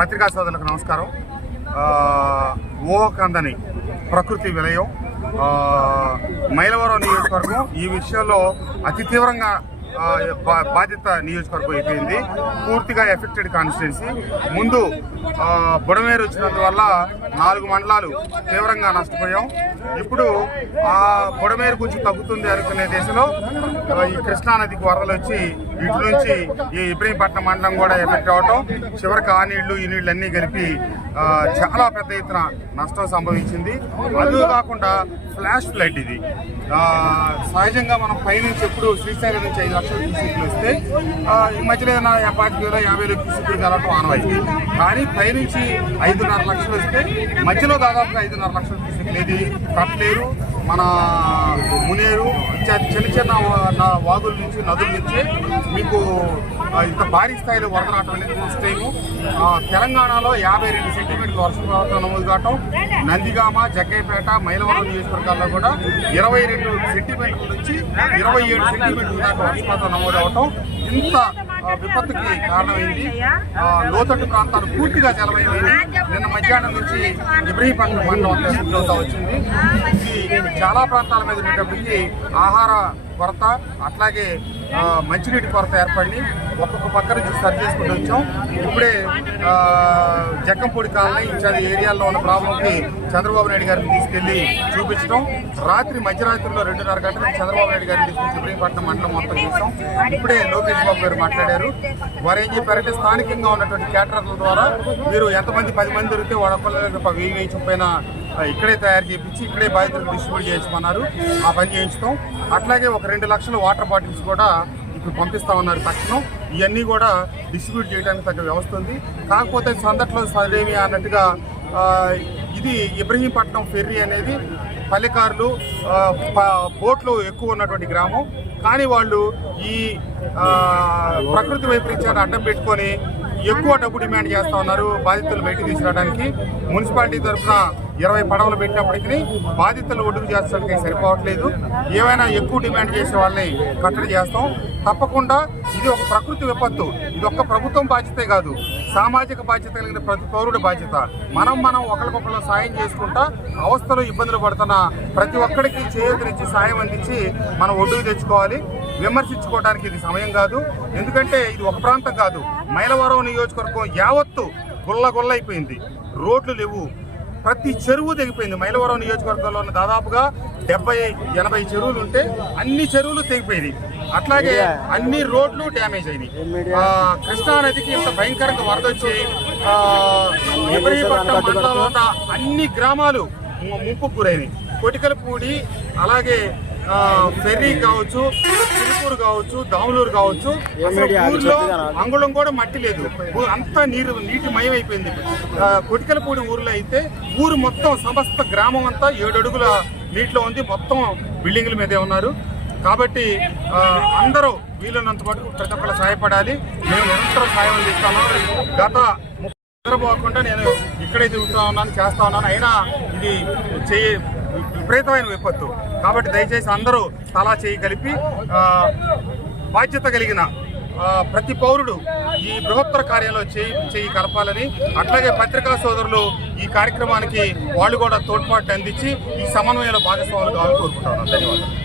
పత్రికా సోదరులకు నమస్కారం. ఓ కందని ప్రకృతి విలయం. మైలవరం నియోజకవర్గం ఈ విషయంలో అతి తీవ్రంగా బాధిత నియోజకవర్గం అయిపోయింది. పూర్తిగా ఎఫెక్టెడ్ కాన్స్టిట్యున్సీ ముందు బుడమేరు వచ్చినందువల్ల నాలుగు మండలాలు తీవ్రంగా నష్టపోయాం. ఇప్పుడు ఆ బుడమేరు కొంచెం తగ్గుతుంది అనుకునే దేశంలో ఈ కృష్ణానదికి వరదలు వచ్చి ఇటు నుంచి ఈ ఇబ్రహీంపట్నం మండలం కూడా ఎఫెక్ట్ అవటం చివరికి ఆ నీళ్ళు ఈ నీళ్ళు అన్నీ కలిపి చాలా పెద్ద ఎత్తున నష్టం సంభవించింది. అదే కాకుండా ఫ్లాష్ ఫ్లడ్ ఇది. సహజంగా మనం పైనుంచి ఎప్పుడు శ్రీశైలం నుంచి ఐదు లక్షల క్యూసెక్లు వస్తే ఈ మధ్యలో ఏదైనా పాతిక వేల యాభై వేల క్యూసెక్లు కలవటం ఆనవాయితీ కానీ పైనుంచి ఐదున్నర లక్షలు వస్తే మధ్యలో దాదాపుగా ఐదున్నర లక్షల క్యూసెక్లు ఏది కట్టలేరు మన మునేరు చిన్న చిన్న నా వాగుల నుంచి నదుల నుంచి మీకు ఇంత భారీ స్థాయిలో వరద రావటం అనేది ఫస్ట్ టైము తెలంగాణలో యాభై రెండు సెంటీమీటర్ల వర్షపాతం నమోదు కావటం. నందిగామ జగ్గైపేట మైలవరం నియోజకవర్గాల్లో కూడా ఇరవై రెండు సెంటీమీటర్ల నుంచి ఇరవై ఏడు సెంటీమీటర్ల దాకా వర్షపాతం నమోదు అవటం. ఇంత విపత్తుకి కారణమైంది. ఆ, లోతట్టు ప్రాంతాలు పూర్తిగా జలమయమైంది నిన్న మధ్యాహ్నం నుంచి ఇబ్రహీపట్నం మండలం అంతా వచ్చింది. ఇది చాలా ప్రాంతాల మీద ఉండేటప్పటికి ఆహార కొరత అట్లాగే మంచినీటి కొరత ఏర్పడి ఒక్కొక్క పక్క నుంచి సరి చేసుకుంటూ వచ్చాం. ఇప్పుడే జక్కంపూడి కాలనీ ఇత్యాది ఏరియాల్లో ఉన్న ప్రాబ్లంకి చంద్రబాబు నాయుడు గారిని తీసుకెళ్ళి చూపించడం. రాత్రి మధ్యరాత్రిలో రెండున్నర గంటలకు చంద్రబాబు నాయుడు గారిని తీసుకుని ఇబ్రహీంపట్నం మండలం మొత్తం చూసాం. ఇప్పుడే లోకేష్ బాబు గారు మాట్లాడారు. వారు ఏం చెప్పారంటే స్థానికంగా ఉన్నటువంటి క్యాటరర్ల ద్వారా మీరు ఎంతమంది పది మంది దొరికితే వాళ్ళ ఒక్కళ్ళ వెయ్యి వెయ్యి ఇక్కడే తయారు చేయించి ఇక్కడే బాధితులకు డిస్ట్రిబ్యూట్ చేయించమన్నారు. ఆ పని చేయించుతాం. అట్లాగే ఒక రెండు లక్షల వాటర్ బాటిల్స్ కూడా ఇప్పుడు పంపిస్తా ఉన్నారు తక్షణం. ఇవన్నీ కూడా డిస్ట్రిబ్యూట్ చేయడానికి తగ్గ వ్యవస్థ ఉంది. కాకపోతే సందట్లో సరేమి అన్నట్టుగా ఇది ఇబ్రహీంపట్నం ఫెర్రీ అనేది పల్లెకారులు బోట్లు ఎక్కువ ఉన్నటువంటి గ్రామం. కానీ వాళ్ళు ఈ ప్రకృతి వైపరీత్యాన్ని అడ్డం పెట్టుకొని ఎక్కువ డబ్బు డిమాండ్ చేస్తా ఉన్నారు బాధితులు బయటికి తీసుకురావడానికి. మున్సిపాలిటీ తరఫున ఇరవై పడవలు పెట్టినప్పటికీ బాధితులు ఒడ్డుకు చేస్తానికి సరిపోవట్లేదు. ఏమైనా ఎక్కువ డిమాండ్ చేసే వాళ్ళని కట్టడి చేస్తాం. తప్పకుండా ఇది ఒక ప్రకృతి విపత్తు. ఇది ఒక్క ప్రభుత్వం బాధ్యతే కాదు. సామాజిక బాధ్యత కలిగిన ప్రతి పౌరుడి బాధ్యత. మనం మనం ఒకరికొకరు సాయం చేసుకుంటా అవస్థలు ఇబ్బందులు పడుతున్న ప్రతి ఒక్కరికి చేయూతనిచ్చి సాయం అందించి మనం ఒడ్డుకు తెచ్చుకోవాలి. విమర్శించుకోవడానికి ఇది సమయం కాదు. ఎందుకంటే ఇది ఒక ప్రాంతం కాదు. మైలవరం నియోజకవర్గం యావత్తు గుల్ల గుల్ల అయిపోయింది రోడ్లు లేవు. ప్రతి చెరువు తెగిపోయింది. మైలవరం నియోజకవర్గంలో ఉన్న దాదాపుగా డెబ్బై ఎనభై చెరువులు ఉంటే అన్ని చెరువులు తెగిపోయినాయి. అట్లాగే అన్ని రోడ్లు డ్యామేజ్ అయినాయి. ఆ, కృష్ణా నదికి ఇంత భయంకరంగా వరద వచ్చి ఇబ్రహీంపట్నం మండలంలో ఉన్న అన్ని గ్రామాలు ము- ముప్పు గురైనాయి. కొటికలపూడి అలాగే ఫెర్రీ కావచ్చు చిలుకూరు కావచ్చు దాములూరు కావచ్చు. ఊర్లో అంగుళం కూడా మట్టి లేదు. అంతా నీరు నీటి మయం అయిపోయింది కొటికలపూడి ఊర్లో అయితే ఊరు మొత్తం సమస్త గ్రామం అంతా ఏడు అడుగుల నీటిలో ఉంది. మొత్తం బిల్డింగ్ల మీదే ఉన్నారు. కాబట్టి అందరూ వీలున్నంత మటుకు ప్రతి ఒక్కరు సహాయపడాలి. మేము నిరంతరం సాయం అందిస్తాము. గత నిద్రపోకుండా నేను ఇక్కడే తిరుగుతా ఉన్నాను చేస్తా ఉన్నాను. అయినా ఇది చేయి విపరీతమైన విపత్తు. కాబట్టి దయచేసి అందరూ తలా చేయి కలిపి బాధ్యత కలిగిన ప్రతి పౌరుడు ఈ బృహత్తర కార్యంలో చేయి చేయి కలపాలని అట్లాగే పత్రికా సోదరులు ఈ కార్యక్రమానికి వాళ్ళు కూడా తోడ్పాటు అందించి ఈ సమన్వయంలో భాగస్వాములు కావాలని కోరుకుంటున్నాను. ధన్యవాదాలు.